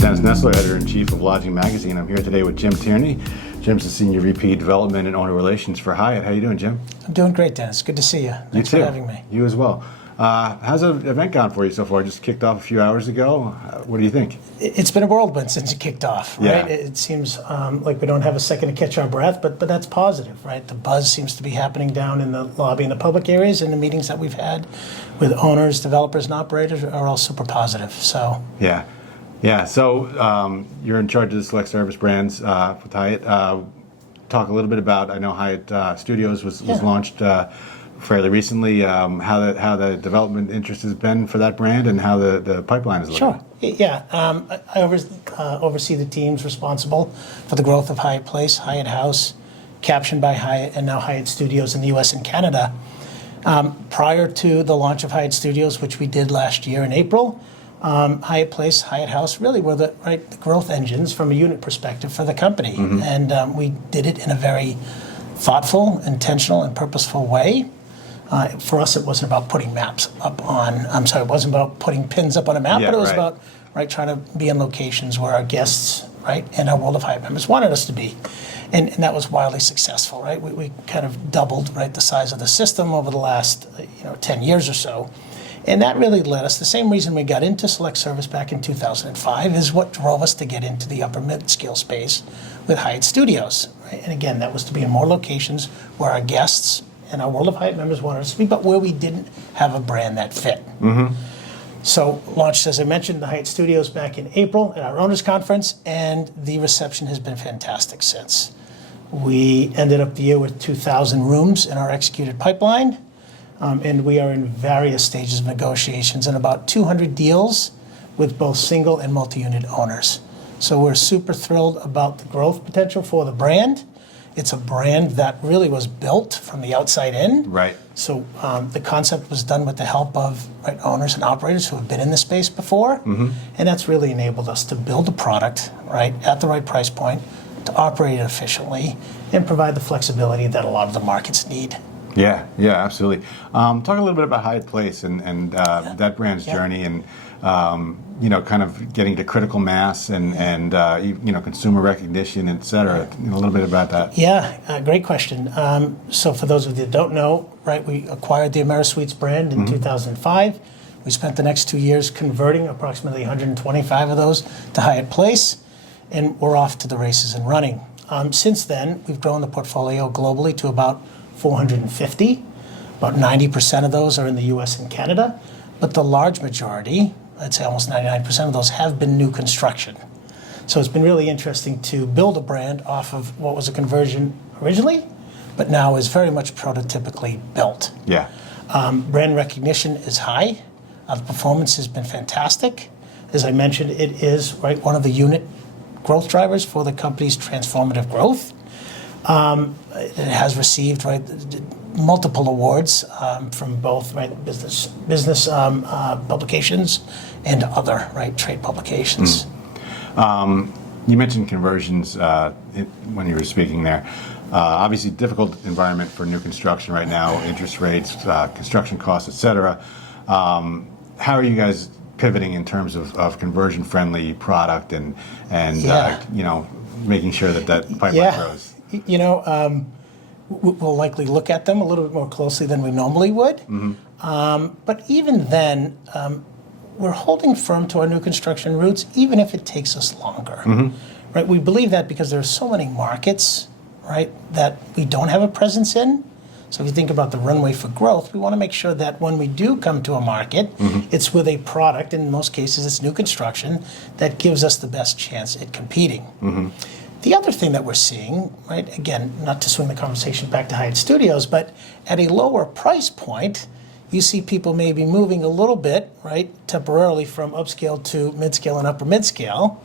Dennis Nessler, Editor-in-Chief of Lodging Magazine. I'm here today with Jim Tierney. Jim's the Senior VP Development and Owner Relations for Hyatt. How you doing, Jim? I'm doing great, Dennis. Good to see you. Thanks for having me. You as well. How's the event gone for you so far? Just kicked off a few hours ago. What do you think? It's been a whirlwind since it kicked off, right? Yeah. It seems like we don't have a second to catch our breath, but that's positive, right? The buzz seems to be happening down in the lobby and the public areas, and the meetings that we've had with owners, developers, and operators are all super positive. So Yeah. So you're in charge of the select service brands with Hyatt. Talk a little bit about. I know Hyatt Studios was launched fairly recently. How the development interest has been for that brand and how the pipeline is looking. Sure. Yeah. I oversee the teams responsible for the growth of Hyatt Place, Hyatt House, Captioned by Hyatt, and now Hyatt Studios in the U.S. and Canada. Prior to the launch of Hyatt Studios, which we did last year in April, Hyatt Place, Hyatt House really were the growth engines from a unit perspective for the company. Mm-hmm. And we did it in a very thoughtful, intentional, and purposeful way. For us, it wasn't about putting maps up on, it wasn't about putting pins up on a map, but it was about trying to be in locations where our guests, and our World of Hyatt members wanted us to be. And that was wildly successful, right? We kind of doubled, the size of the system over the last 10 years or so. And that really led us, the same reason we got into select service back in 2005 is what drove us to get into the upper mid-scale space with Hyatt Studios. Right? And again, that was to be in more locations where our guests and our World of Hyatt members wanted us to be, but where we didn't have a brand that fit. Mm-hmm. So launched, as I mentioned, the Hyatt Studios back in April at our owners conference, and the reception has been fantastic since. We ended up the year with 2,000 rooms in our executed pipeline. And we are in various stages of negotiations and about 200 deals with both single and multi-unit owners. So we're super thrilled about the growth potential for the brand. It's a brand that really was built from the outside in. Right. So the concept was done with the help of owners and operators who have been in the space before. Mm-hmm. And that's really enabled us to build a product at the right price point, to operate it efficiently, and provide the flexibility that a lot of the markets need. Yeah, absolutely. Talk a little bit about Hyatt Place and that brand's journey and kind of getting to critical mass and consumer recognition, et cetera. A little bit about that. Yeah, great question. So for those of you that don't know, we acquired the AmeriSuites brand in 2005. We spent the next 2 years converting approximately 125 of those to Hyatt Place, and we're off to the races and running. Since then, we've grown the portfolio globally to about 450. About 90% of those are in the U.S. and Canada, but the large majority, I'd say almost 99% of those, have been new construction. So it's been really interesting to build a brand off of what was a conversion originally, but now is very much prototypically built. Yeah. Brand recognition is high. The performance has been fantastic. As I mentioned, it is one of the unit growth drivers for the company's transformative growth. It has received multiple awards from both business publications and other trade publications. You mentioned conversions when you were speaking there. Obviously, difficult environment for new construction right now. Interest rates, construction costs, et cetera. How are you guys pivoting in terms of conversion-friendly product and making sure that pipeline grows? We'll likely look at them a little bit more closely than we normally would. Mm-hmm. But even then, we're holding firm to our new construction roots, even if it takes us longer. Mm-hmm. We believe that because there are so many markets, that we don't have a presence in. So if you think about the runway for growth, we want to make sure that when we do come to a market, mm-hmm. it's with a product, and in most cases it's new construction, that gives us the best chance at competing. Mm-hmm. The other thing that we're seeing, again, not to swing the conversation back to Hyatt Studios, but at a lower price point, you see people maybe moving a little bit, temporarily from upscale to midscale and upper midscale,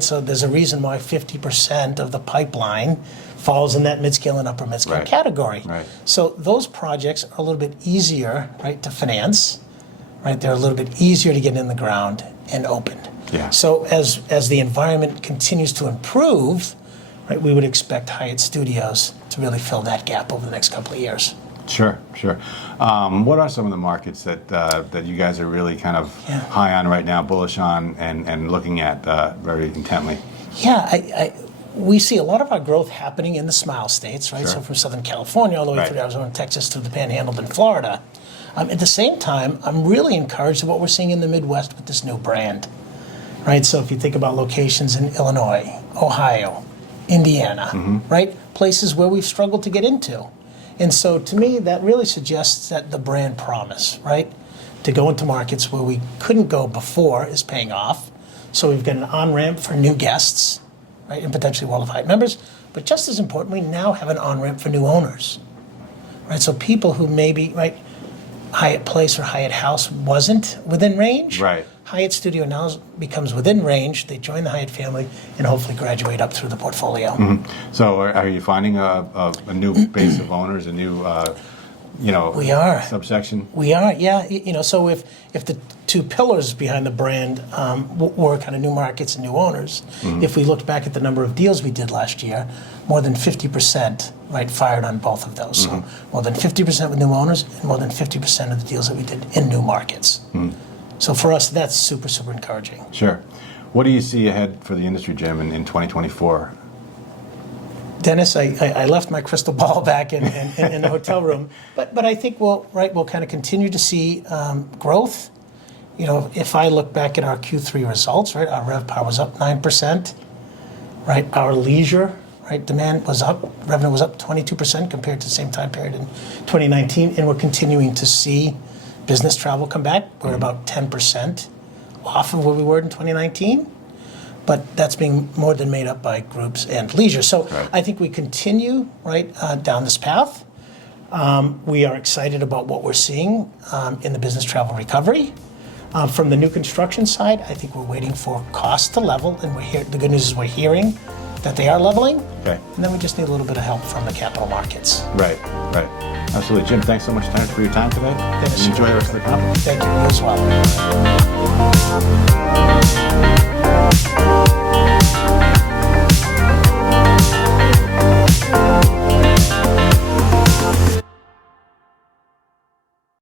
So there's a reason why 50% of the pipeline falls in that midscale and upper midscale category. Right. So those projects are a little bit easier, to finance, They're a little bit easier to get in the ground and opened. Yeah. So as the environment continues to improve, we would expect Hyatt Studios to really fill that gap over the next couple of years. Sure, sure. What are some of the markets that you guys are really kind of Yeah. high on right now, bullish on, and looking at very intently? Yeah, we see a lot of our growth happening in the Smile States, right? Sure. So from Southern California all the way Right. through Arizona, Texas, to the Panhandle in Florida. At the same time, I'm really encouraged at what we're seeing in the Midwest with this new brand, right? So if you think about locations in Illinois, Ohio, Indiana, right? Places where we've struggled to get into. And so to me, that really suggests that the brand promise, right? To go into markets where we couldn't go before is paying off. So we've got an on-ramp for new guests, right? And potentially World of Hyatt members. But just as important, we now have an on-ramp for new owners, right? So people who maybe, right, Hyatt Place or Hyatt House wasn't within range. Right. Hyatt Studio now becomes within range. They join the Hyatt family and hopefully graduate up through the portfolio. So are you finding a new base of owners, a new We are. subsection? We are, yeah. So if the two pillars behind the brand were kind of new markets and new owners, if we looked back at the number of deals we did last year, more than 50%, right, fired on both of those. So more than 50% with new owners and more than 50% of the deals that we did in new markets. So for us, that's super, super encouraging. Sure. What do you see ahead for the industry, Jim, in 2024? Dennis, I left my crystal ball back in the hotel room, but I think we'll kind of continue to see growth. If I look back at our Q3 results, right, our RevPAR was up 9%, right, our leisure, right, demand was up, revenue was up 22% compared to the same time period in 2019, and we're continuing to see business travel come back. We're at about 10% off of where we were in 2019. But that's being more than made up by groups and leisure. So Right. I think we continue down this path. We are excited about what we're seeing in the business travel recovery. From the new construction side, I think we're waiting for costs to level, and the good news is we're hearing that they are leveling. Okay. And then we just need a little bit of help from the capital markets. Right, right. Absolutely. Jim, thanks so much for your time today. Dennis, And enjoy the rest of the conference. Thank you, you as well.